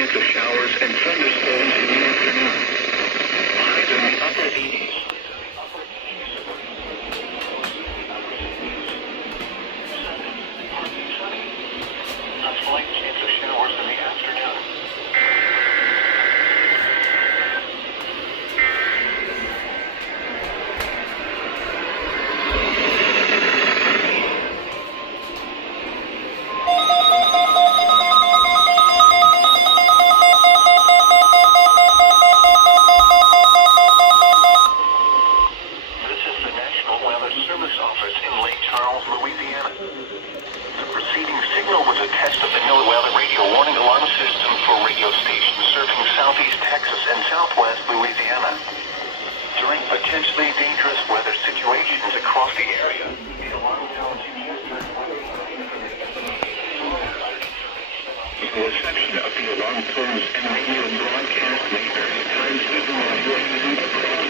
chance of showers and thunderstorms in the afternoon. Highs in the upper 80s. A slight chance of showers in the afternoon. Service office in Lake Charles, Louisiana. The preceding signal was a test of the NOAA weather radio warning alarm system for radio stations serving southeast Texas and southwest Louisiana. During potentially dangerous weather situations across the area, the alarm tones used the reception of the alarm tones and radio broadcast may vary at times even while you are using the